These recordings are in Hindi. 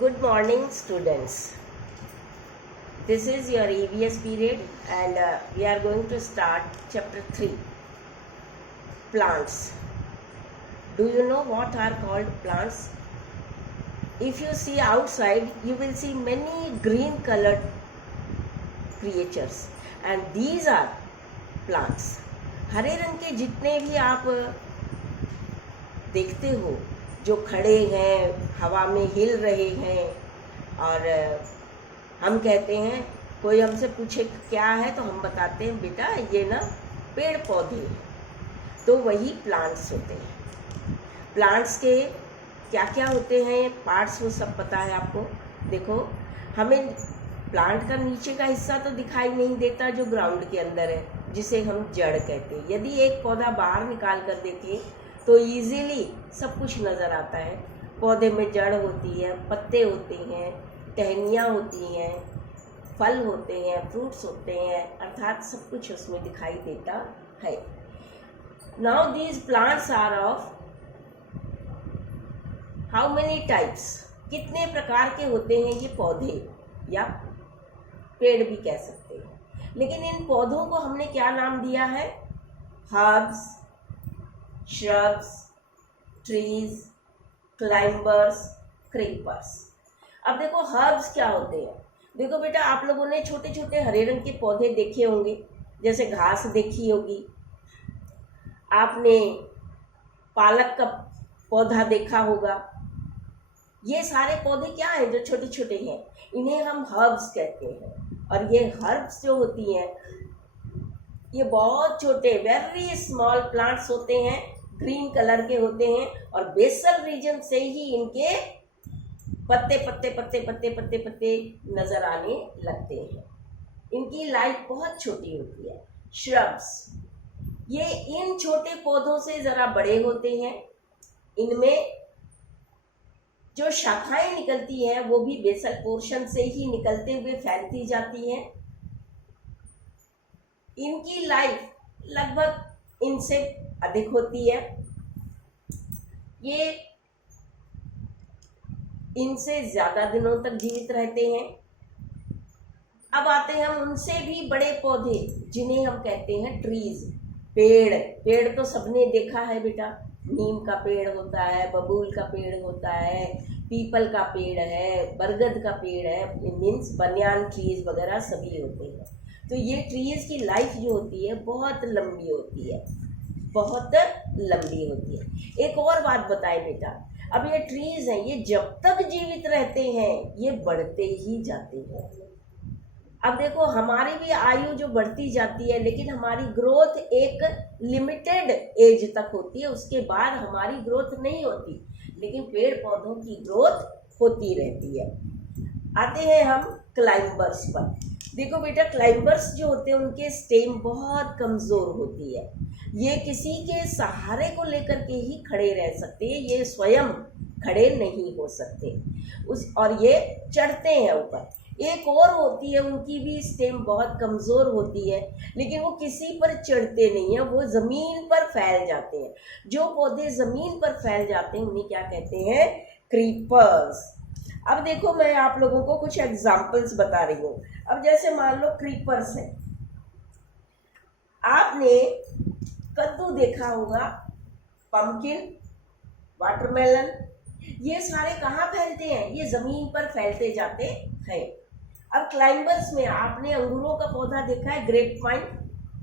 Good morning, students. This is your EVS period, and we are going to start chapter 3, plants. Do you know what are called plants? If you see outside, you will see many green colored creatures, and these are plants. हरे रंग के जितने भी आप देखते हो जो खड़े हैं, हवा में हिल रहे हैं, और हम कहते हैं, कोई हमसे पूछे क्या है तो हम बताते हैं बेटा ये ना पेड़ पौधे हैं, तो वही प्लांट्स होते हैं। प्लांट्स के क्या क्या होते हैं पार्ट्स वो सब पता है आपको। देखो, हमें प्लांट का नीचे का हिस्सा तो दिखाई नहीं देता जो ग्राउंड के अंदर है, जिसे हम जड़ कहते हैं। यदि एक पौधा बाहर निकाल कर देखें तो इजीली सब कुछ नज़र आता है। पौधे में जड़ होती है, पत्ते होते हैं, टहनियाँ होती हैं, फल होते हैं, फ्रूट्स होते हैं, अर्थात सब कुछ उसमें दिखाई देता है। Now these plants are of how many types, कितने प्रकार के होते हैं ये पौधे या पेड़ भी कह सकते हैं। लेकिन इन पौधों को हमने क्या नाम दिया है? Herbs, shrubs, trees, climbers, creepers। अब देखो हर्ब्स क्या होते हैं। देखो बेटा, आप लोगों ने छोटे छोटे हरे रंग के पौधे देखे होंगे, जैसे घास देखी होगी, आपने पालक का पौधा देखा होगा। ये सारे पौधे क्या हैं जो छोटे छोटे हैं, इन्हें हम हर्ब्स कहते हैं। और ये हर्ब्स जो होती हैं ये बहुत छोटे वेरी स्मॉल प्लांट्स होते हैं, ग्रीन कलर के होते हैं, और बेसल रीजन से ही इनके पत्ते पत्ते पत्ते पत्ते पत्ते पत्ते नजर आने लगते हैं। इनकी लाइफ बहुत छोटी होती है। श्रब्स, ये इन छोटे पौधों से ज़रा बड़े होते हैं। इनमें जो शाखाएं निकलती हैं वो भी बेसल पोर्शन से ही निकलते हुए फैलती जाती हैं। इनकी लाइफ लगभग इनसे अधिक होती है। ये इनसे ज़्यादा दिनों तक जीवित रहते हैं। अब आते हैं हम उनसे भी बड़े पौधे जिन्हें हम कहते हैं ट्रीज। पेड़ तो सबने देखा है बेटा, नीम का पेड़ होता है, बबूल का पेड़ होता है, पीपल का पेड़ है, बरगद का पेड़ है, मीन्स बनियान ट्रीज वगैरह सभी होते हैं। तो ये ट्रीज की लाइफ जो होती है बहुत लंबी होती है, बहुत लंबी होती है। एक और बात बताएं बेटा, अब ये ट्रीज हैं, ये जब तक जीवित रहते हैं ये बढ़ते ही जाते हैं। अब देखो, हमारी भी आयु जो बढ़ती जाती है, लेकिन हमारी ग्रोथ एक लिमिटेड एज तक होती है, उसके बाद हमारी ग्रोथ नहीं होती। लेकिन पेड़ पौधों की ग्रोथ होती रहती है। आते हैं हम क्लाइंबर्स पर। देखो बेटा, क्लाइंबर्स जो होते हैं उनके स्टेम बहुत कमज़ोर होती है। ये किसी के सहारे को लेकर के ही खड़े रह सकते हैं, ये स्वयं खड़े नहीं हो सकते और ये चढ़ते हैं ऊपर। एक और होती है, उनकी भी स्टेम बहुत कमज़ोर होती है, लेकिन वो किसी पर चढ़ते नहीं हैं, वो ज़मीन पर फैल जाते हैं। जो पौधे ज़मीन पर फैल जाते हैं उन्हें क्या कहते हैं? क्रीपर्स। अब देखो, मैं आप लोगों को कुछ एग्जाम्पल्स बता रही हूँ। अब जैसे मान लो क्रीपर्स है, आपने कद्दू देखा होगा, पम्पकिन, वाटरमेलन, ये सारे कहाँ फैलते हैं? ये जमीन पर फैलते जाते हैं। अब क्लाइंबर्स में आपने अंगूरों का पौधा देखा है, ग्रेप वाइन,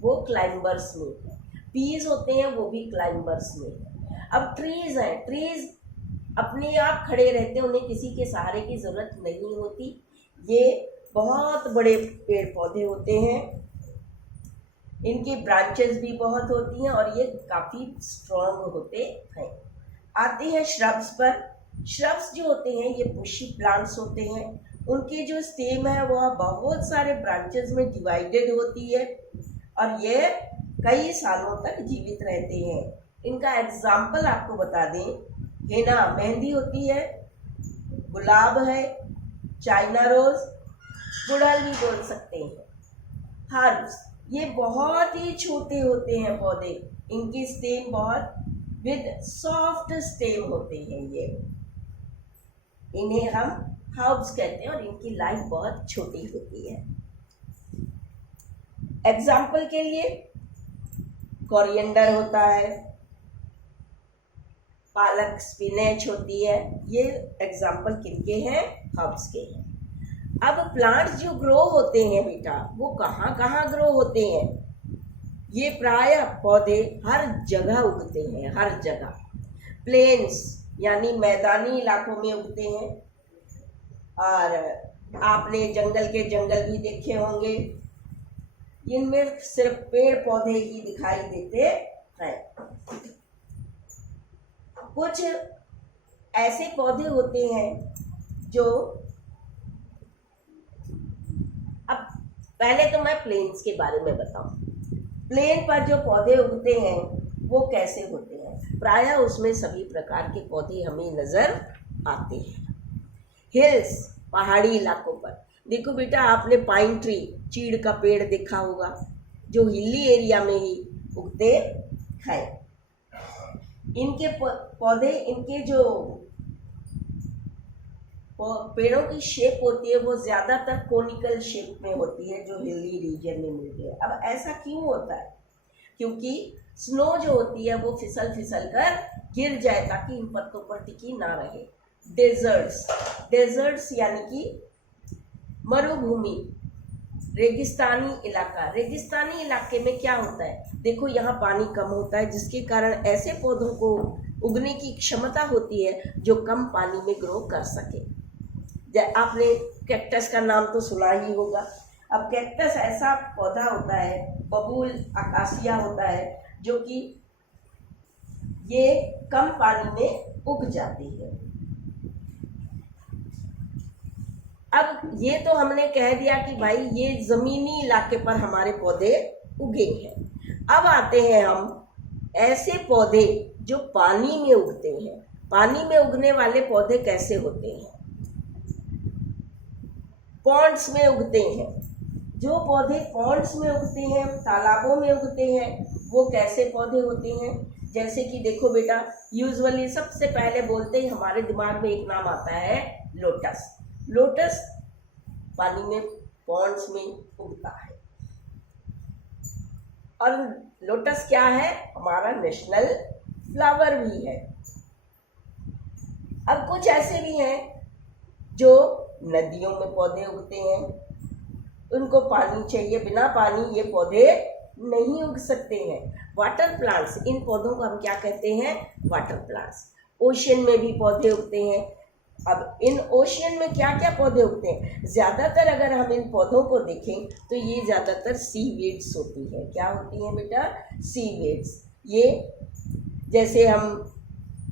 वो क्लाइंबर्स में है। पीज होते हैं, वो भी क्लाइंबर्स में है। अब ट्रीज हैं, ट्रीज अपने आप खड़े रहते हैं, उन्हें किसी के सहारे की जरूरत नहीं होती। ये बहुत बड़े पेड़ पौधे होते हैं, इनकी ब्रांचेस भी बहुत होती हैं और ये काफ़ी स्ट्रॉन्ग होते हैं। आते हैं श्रब्स पर। श्रब्स जो होते हैं ये बुशी प्लांट्स होते हैं। उनके जो स्टेम है वह बहुत सारे ब्रांचेस में डिवाइडेड होती है और ये कई सालों तक जीवित रहते हैं। इनका एग्जाम्पल आपको बता दें, हेना मेहंदी होती है, गुलाब है, चाइना रोज, गुड़हल भी बोल सकते हैं। हर्ब्स, ये बहुत ही छोटे होते हैं पौधे, इनकी स्टेम बहुत विद सॉफ्ट स्टेम होते हैं। ये इन्हें हम हर्ब्स कहते हैं और इनकी लाइफ बहुत छोटी होती है। एग्जाम्पल के लिए कोरिएंडर होता है, पालक स्पिनेच होती है, ये एग्जाम्पल किनके हैं? हर्ब्स के हैं। अब प्लांट्स जो ग्रो होते हैं बेटा, वो कहाँ कहाँ ग्रो होते हैं? ये प्राय पौधे हर जगह उगते हैं, हर जगह। प्लेन्स यानी मैदानी इलाकों में उगते हैं, और आपने जंगल के जंगल भी देखे होंगे, इनमें सिर्फ पेड़ पौधे ही दिखाई देते हैं। कुछ ऐसे पौधे होते हैं जो, अब पहले तो मैं प्लेन्स के बारे में बताऊं। प्लेन पर जो पौधे उगते हैं वो कैसे होते हैं? प्रायः उसमें सभी प्रकार के पौधे हमें नजर आते हैं। हिल्स, पहाड़ी इलाकों पर देखो बेटा, आपने पाइन ट्री, चीड़ का पेड़ देखा होगा, जो हिली एरिया में ही उगते हैं। इनके पौधे, इनके जो पेड़ों की शेप होती है वो ज्यादातर कोनिकल शेप में होती है, जो हिली रीजन में मिलती है। अब ऐसा क्यों होता है? क्योंकि स्नो जो होती है वो फिसल फिसल कर गिर जाए ताकि इन पत्तों पर टिकी ना रहे। डेजर्ट्स यानी कि मरुभूमि, रेगिस्तानी इलाका। रेगिस्तानी इलाके में क्या होता है? देखो, यहाँ पानी कम होता है, जिसके कारण ऐसे पौधों को उगने की क्षमता होती है जो कम पानी में ग्रो कर सके। आपने कैक्टस का नाम तो सुना ही होगा। अब कैक्टस ऐसा पौधा होता है, बबूल अकासिया होता है, जो कि ये कम पानी में उग जाती है। अब ये तो हमने कह दिया कि भाई ये जमीनी इलाके पर हमारे पौधे उगे हैं। अब आते हैं हम ऐसे पौधे जो पानी में उगते हैं। पानी में उगने वाले पौधे कैसे होते हैं? पॉन्ड्स में उगते हैं। जो पौधे पॉन्ड्स में उगते हैं, तालाबों में उगते हैं, वो कैसे पौधे होते हैं? जैसे कि देखो बेटा, यूजुअली सबसे पहले बोलते ही हमारे दिमाग में एक नाम आता है लोटस। लोटस पानी में, पॉन्ड्स में उगता है। और लोटस क्या है? हमारा नेशनल फ्लावर भी है। अब कुछ ऐसे भी हैं जो नदियों में पौधे उगते हैं, उनको पानी चाहिए, बिना पानी ये पौधे नहीं उग सकते हैं। वाटर प्लांट्स, इन पौधों को हम क्या कहते हैं? Water plants. ओशियन में भी पौधे उगते हैं। अब इन ओशियन में क्या क्या पौधे उगते हैं? ज़्यादातर अगर हम इन पौधों को देखें तो ये ज़्यादातर सीवीड्स होती है। क्या होती हैं बेटा? सीवीड्स। ये जैसे हम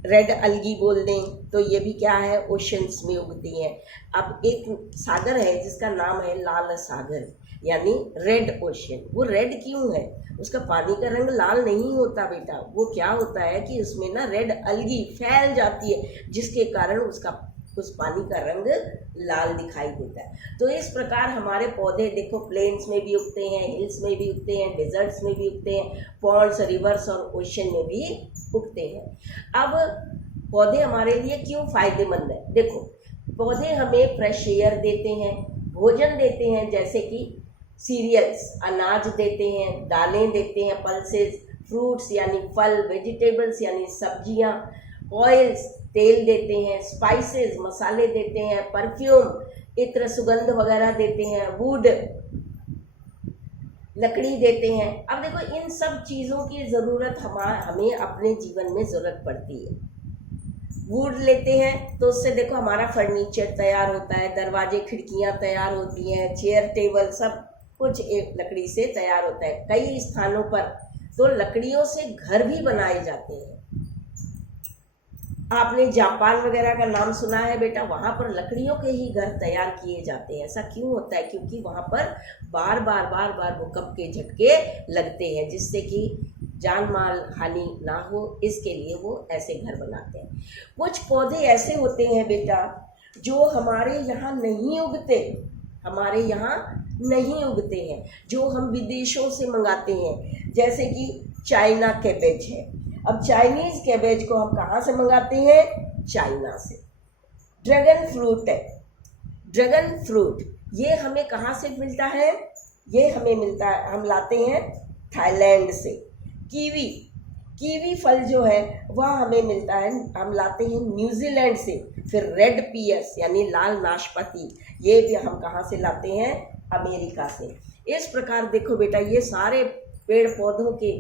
रेड अलगी बोल दें तो ये भी क्या है? ओशंस में उगती हैं। अब एक सागर है जिसका नाम है लाल सागर, यानी रेड ओशियन। वो रेड क्यों है? उसका पानी का रंग लाल नहीं होता बेटा, वो क्या होता है कि उसमें ना रेड अलगी फैल जाती है, जिसके कारण उस पानी का रंग लाल दिखाई देता है। तो इस प्रकार हमारे पौधे देखो, प्लेन्स में भी उगते हैं, हिल्स में भी उगते हैं, डेजर्ट्स में भी उगते हैं, पॉन्ड्स, रिवर्स और ओशन में भी उगते हैं। अब पौधे हमारे लिए क्यों फायदेमंद है? देखो, पौधे हमें फ्रेश एयर देते हैं, भोजन देते हैं, जैसे कि सीरियल्स, अनाज देते हैं, दालें देते हैं, पल्सेस, फ्रूट्स यानी फल, वेजिटेबल्स यानी सब्जियां, ऑयल्स, तेल देते हैं, स्पाइसेस, मसाले देते हैं, परफ्यूम, इत्र, सुगंध वगैरह देते हैं, वुड, लकड़ी देते हैं। अब देखो, इन सब चीज़ों की ज़रूरत हमें अपने जीवन में ज़रूरत पड़ती है। वुड लेते हैं तो उससे देखो हमारा फर्नीचर तैयार होता है, दरवाजे खिड़कियां तैयार होती हैं, चेयर टेबल सब कुछ एक लकड़ी से तैयार होता है। कई स्थानों पर तो लकड़ियों से घर भी बनाए जाते हैं। आपने जापान वगैरह का नाम सुना है बेटा, वहाँ पर लकड़ियों के ही घर तैयार किए जाते हैं। ऐसा क्यों होता है? क्योंकि वहाँ पर बार बार भूकंप के झटके लगते हैं, जिससे कि जान माल हानि ना हो, इसके लिए वो ऐसे घर बनाते हैं। कुछ पौधे ऐसे होते हैं बेटा जो हमारे यहाँ नहीं उगते, हैं, जो हम विदेशों से मंगाते हैं, जैसे कि चाइना कैबेज है। अब चाइनीज कैबेज को हम कहाँ से मंगाते हैं? चाइना से। ड्रैगन फ्रूट है, ड्रैगन फ्रूट, ये हमें कहाँ से मिलता है? ये हमें मिलता है, हम लाते हैं थाईलैंड से। कीवी, कीवी फल जो है वह हमें मिलता है, हम लाते हैं न्यूजीलैंड से। फिर रेड पियर्स यानी लाल नाशपाती, ये भी हम कहाँ से लाते हैं? अमेरिका से। इस प्रकार देखो बेटा, ये सारे पेड़ पौधों के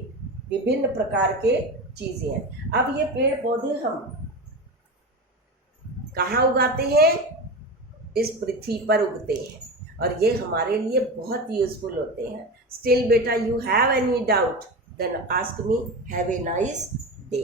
विभिन्न प्रकार के चीज़ें हैं। अब ये पेड़ पौधे हम कहाँ उगाते हैं? इस पृथ्वी पर उगते हैं और ये हमारे लिए बहुत यूजफुल होते हैं। स्टिल बेटा, you have any doubt, then ask me. Have a nice day.